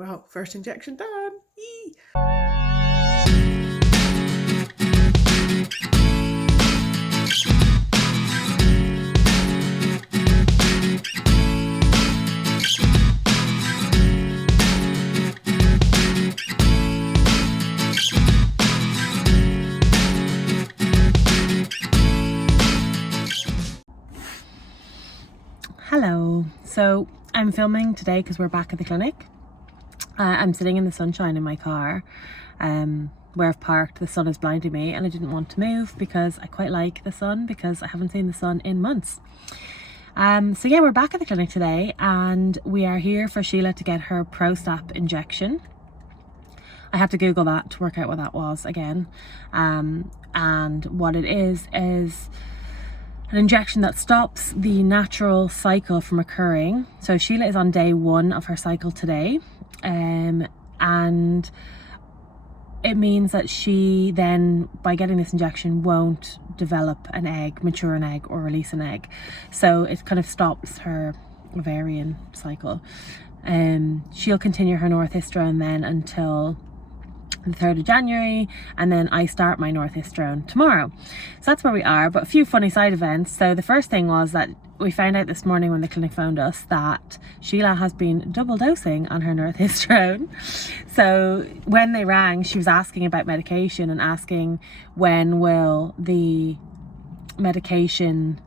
Well, first injection done. Yee. Hello, so I'm filming today because we're back at the clinic. I'm sitting in the sunshine in my car where I've parked. The sun is blinding me and I didn't want to move because I quite like the sun because I haven't seen the sun in months. So yeah, we're back at the clinic today and we are here for Sheilah to get her Prostap injection. I had to Google that to work out what that was again. And what it is an injection that stops the natural cycle from occurring. So Sheilah is on day 1 of her cycle today, and it means that she then, by getting this injection, won't develop an egg, mature an egg, or release an egg. So it kind of stops her ovarian cycle. She'll continue her northistrone then until the 3rd of January, and then I start my northistrone tomorrow. So that's where we are. But a few funny side events. So the first thing was that we found out this morning when the clinic phoned us that Sheilah has been double dosing on her northistrone. So when they rang, she was asking about medication and asking when will the medication,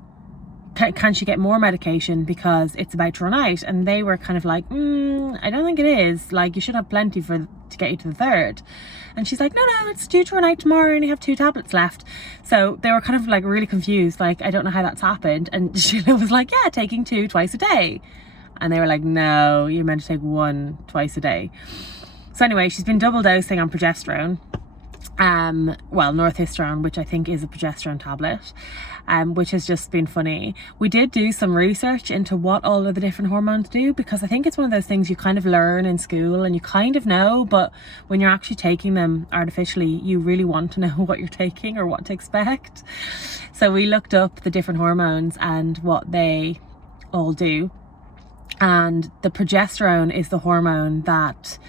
can she get more medication because it's about to run out? And they were kind of like, I don't think it is. Like, you should have plenty to get you to the 3rd. And she's like, no, it's due to run out tomorrow. I only have 2 tablets left. So they were kind of like really confused. Like, I don't know how that's happened. And Sheilah was like, yeah, taking 2 twice a day. And they were like, no, you're meant to take 1 twice a day. So anyway, she's been double dosing on progesterone. Northistrone, which I think is a progesterone tablet, which has just been funny. We did do some research into what all of the different hormones do, because I think it's one of those things you kind of learn in school and you kind of know, but when you're actually taking them artificially, you really want to know what you're taking or what to expect. So we looked up the different hormones and what they all do. And the progesterone is the hormone that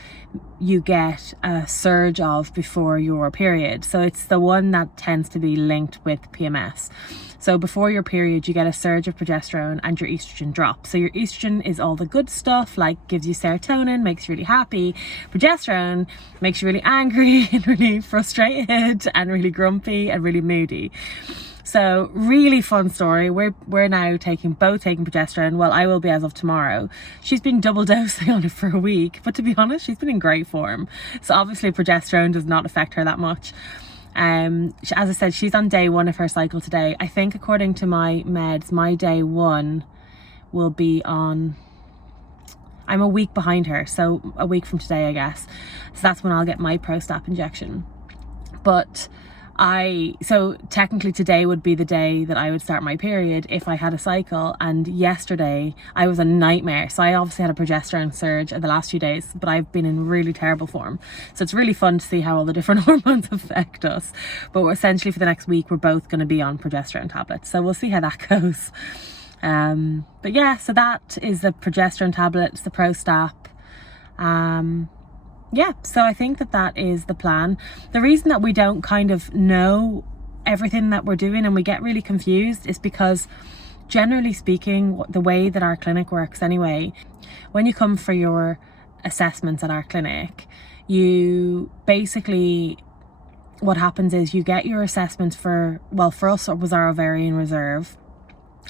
you get a surge of before your period. So it's the one that tends to be linked with PMS. So before your period, you get a surge of progesterone and your estrogen drops. So your estrogen is all the good stuff, like gives you serotonin, makes you really happy. Progesterone makes you really angry and really frustrated and really grumpy and really moody. So really fun story. We're now both taking progesterone. Well, I will be as of tomorrow. She's been double dosing on it for a week, but to be honest, she's been in great form. So obviously progesterone does not affect her that much. As I said, she's on day 1 of her cycle today. I think according to my meds, my day 1 will be on, I'm a week behind her. So a week from today, I guess. So that's when I'll get my Prostap injection. But so technically today would be the day that I would start my period if I had a cycle, and yesterday I was a nightmare. So I obviously had a progesterone surge the last few days, but I've been in really terrible form. So it's really fun to see how all the different hormones affect us. But essentially for the next week we're both going to be on progesterone tablets, so we'll see how that goes. But yeah, so that is the progesterone tablets, the Prostap. Yeah, so I think that is the plan. The reason that we don't kind of know everything that we're doing and we get really confused is because, generally speaking, the way that our clinic works anyway, when you come for your assessments at our clinic, you basically, what happens is you get your assessments for us it was our ovarian reserve.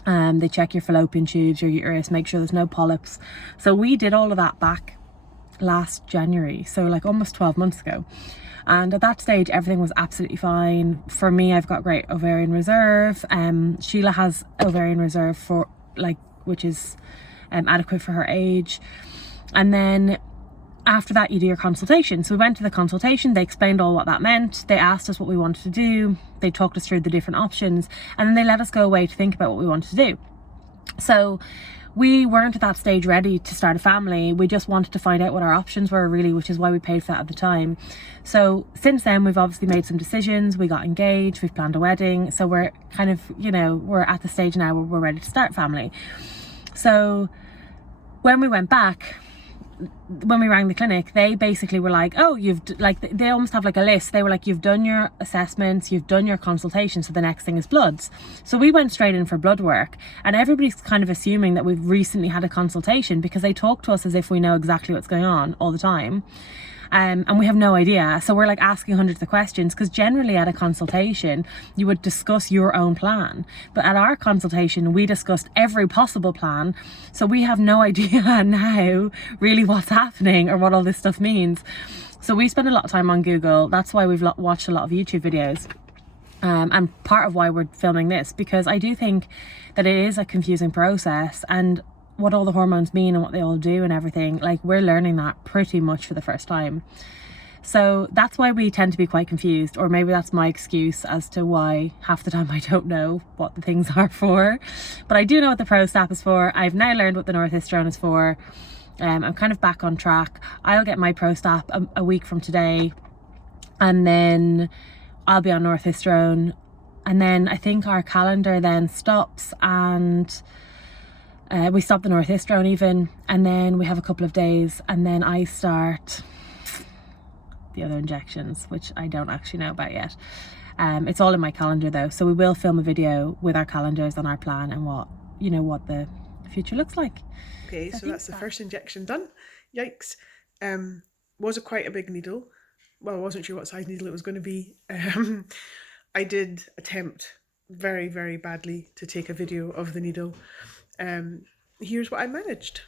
They check your fallopian tubes, your uterus, make sure there's no polyps. So we did all of that back last January, so like almost 12 months ago, and at that stage everything was absolutely fine. For me, I've got great ovarian reserve. Sheilah has ovarian reserve for which is adequate for her age. And then after that you do your consultation. So we went to the consultation, they explained all what that meant, they asked us what we wanted to do, they talked us through the different options, and then they let us go away to think about what we wanted to do. So we weren't at that stage ready to start a family. We just wanted to find out what our options were, really, which is why we paid for that at the time. So since then, we've obviously made some decisions. We got engaged, we've planned a wedding. So we're kind of, we're at the stage now where we're ready to start family. So when we went back, when we rang the clinic, they basically were like, oh, they almost have like a list. They were like, you've done your assessments, you've done your consultation, so the next thing is bloods. So we went straight in for blood work, and everybody's kind of assuming that we've recently had a consultation because they talk to us as if we know exactly what's going on all the time. And we have no idea. So we're like asking hundreds of questions, because generally at a consultation you would discuss your own plan, but at our consultation we discussed every possible plan, so we have no idea now really what's happening or what all this stuff means. So we spend a lot of time on Google. That's why we've watched a lot of YouTube videos. And part of why we're filming this, because I do think that it is a confusing process, and what all the hormones mean and what they all do and everything, like we're learning that pretty much for the first time. So that's why we tend to be quite confused, or maybe that's my excuse as to why half the time I don't know what the things are for. But I do know what the Prostap is for. I've now learned what the northisterone is for. I'm kind of back on track. I'll get my Prostap a week from today, and then I'll be on northisterone, and then I think our calendar then stops, and we stop the northisterone even, and then we have a couple of days, and then I start the other injections, which I don't actually know about yet. It's all in my calendar though, so we will film a video with our calendars and our plan and what the future looks like. Okay, so that's the first injection done. Yikes. Was it quite a big needle? Well, I wasn't sure what size needle it was going to be. I did attempt very, very badly to take a video of the needle. Here's what I managed.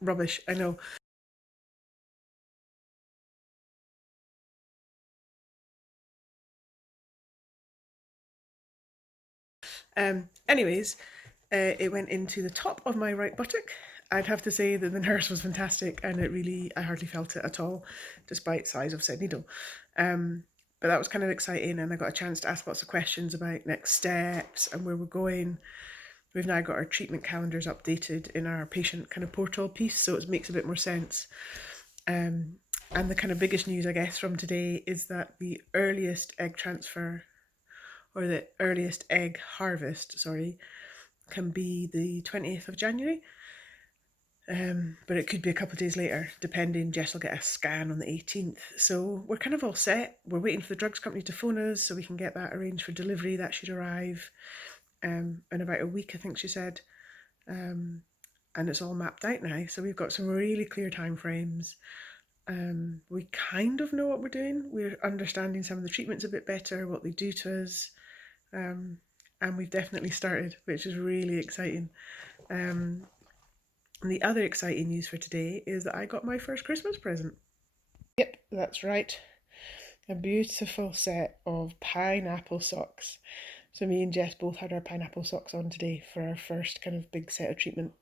Rubbish, I know. Anyways, it went into the top of my right buttock. I'd have to say that the nurse was fantastic, and I hardly felt it at all, despite size of said needle. But that was kind of exciting, and I got a chance to ask lots of questions about next steps and where we're going. We've now got our treatment calendars updated in our patient kind of portal piece, so it makes a bit more sense. And the kind of biggest news, I guess, from today is that the earliest egg transfer, or the earliest egg harvest, sorry, can be the 20th of January. But it could be a couple of days later, depending. Jess will get a scan on the 18th. So we're kind of all set. We're waiting for the drugs company to phone us so we can get that arranged for delivery. That should arrive in about a week, I think she said. And it's all mapped out now. So we've got some really clear time frames. We kind of know what we're doing. We're understanding some of the treatments a bit better, what they do to us. And we've definitely started, which is really exciting. And the other exciting news for today is that I got my first Christmas present. Yep, that's right. A beautiful set of pineapple socks. So me and Jess both had our pineapple socks on today for our first kind of big set of treatment.